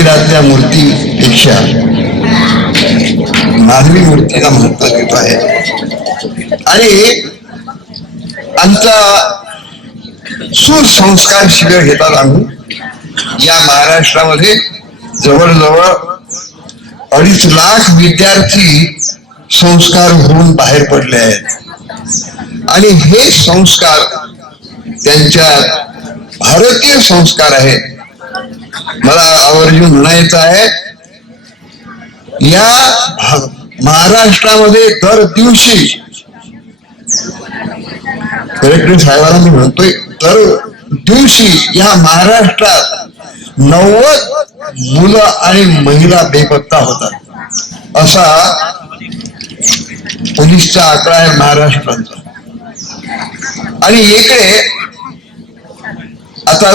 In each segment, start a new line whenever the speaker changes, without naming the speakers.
मंदिरातल्या मूर्तीपेक्षा मानवी मूर्तीला महत्त्व देत आहे. आणि आमचा सुसंस्कार शिबिर घेतात आम्ही. या महाराष्ट्रामध्ये जवळजवळ अडीच लाख विद्यार्थी संस्कार होऊन बाहेर पडले आहेत. आणि हे संस्कार त्यांच्या भारतीय संस्कार आहेत. मला आवर्जून म्हणायचं आहे या महाराष्ट्रामध्ये दर दिवशी कलेक्टर साहेबांना मी म्हणतोय दर दिवशी या महाराष्ट्रात नव्वद मुलं आणि महिला बेपत्ता होतात. असा पोलीसचा आकडा आहे महाराष्ट्राचा. आणि इकडे आता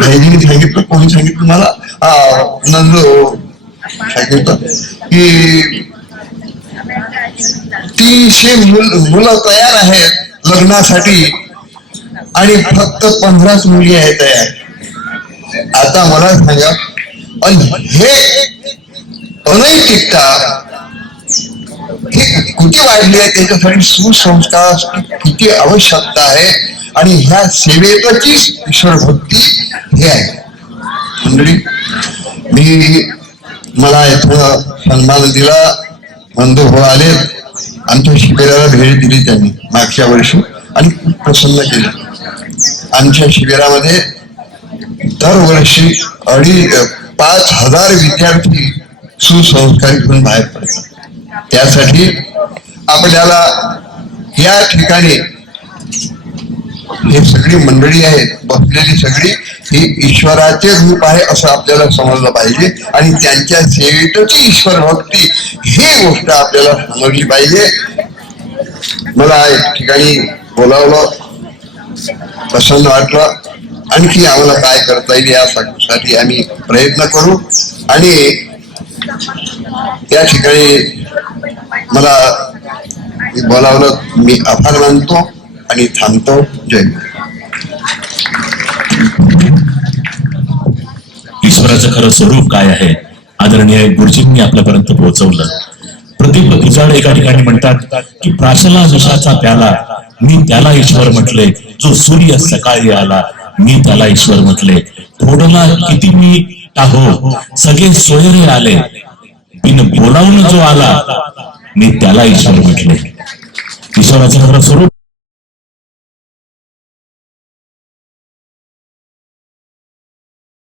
भाईजीने सांगितलं कोणी सांगितलं मला हा, नंदू सांगितलं की तीनशे मुलं तयार आहेत लग्नासाठी आणि फक्त पंधराच मुली आहेत तयार. आता मला सांगा हे अनैतिकता किती वाढली आहे त्याच्यासाठी सुसंस्कार किती आवश्यकता आहे? आणि ह्या सेवेतची ईश्वर भक्ती हे आहे. मंडळी मी मला इथं सन्मान दिला बंधू हो आले आमच्या शिबिराला भेट दिली त्यांनी मागच्या वर्षी आणि खूप प्रसन्न केलं. आमच्या शिबिरामध्ये दरवर्षी अडी पाच हजार विद्यार्थी सुसंस्कारित घेऊन बाहेर पडतात. त्यासाठी आपल्याला या ठिकाणी हे सगळी मंडळी आहेत बसलेली सगळी ही ईश्वराचे रूप आहे असं आपल्याला समजलं पाहिजे आणि त्यांच्या सेवेतची ईश्वर भक्ती ही गोष्ट आपल्याला समजली पाहिजे. मला एक ठिकाणी बोलावलं प्रसन्न वाटलं. आणखी आम्हाला काय करता येईल यासाठी आम्ही प्रयत्न करू आणि या ठिकाणी मला बोलावलं मी आभार मानतो आणि थांबतो. जय
ईश्वराचं खरं स्वरूप काय आहे? आदरणीय गुरुजींनी आपल्यापर्यंत पोहोचवलं. प्रदीप गुजाड एका ठिकाणी म्हणतात की प्राशला जशाचा प्याला मी त्याला ईश्वर म्हटले. जो सूर्य सकाळी आला मी त्याला ईश्वर म्हटले. थोडला किती मी टाहो सगळे सोयरे आले. बिन बोलावून जो आला मी त्याला ईश्वर म्हटले. ईश्वराचं खरं स्वरूप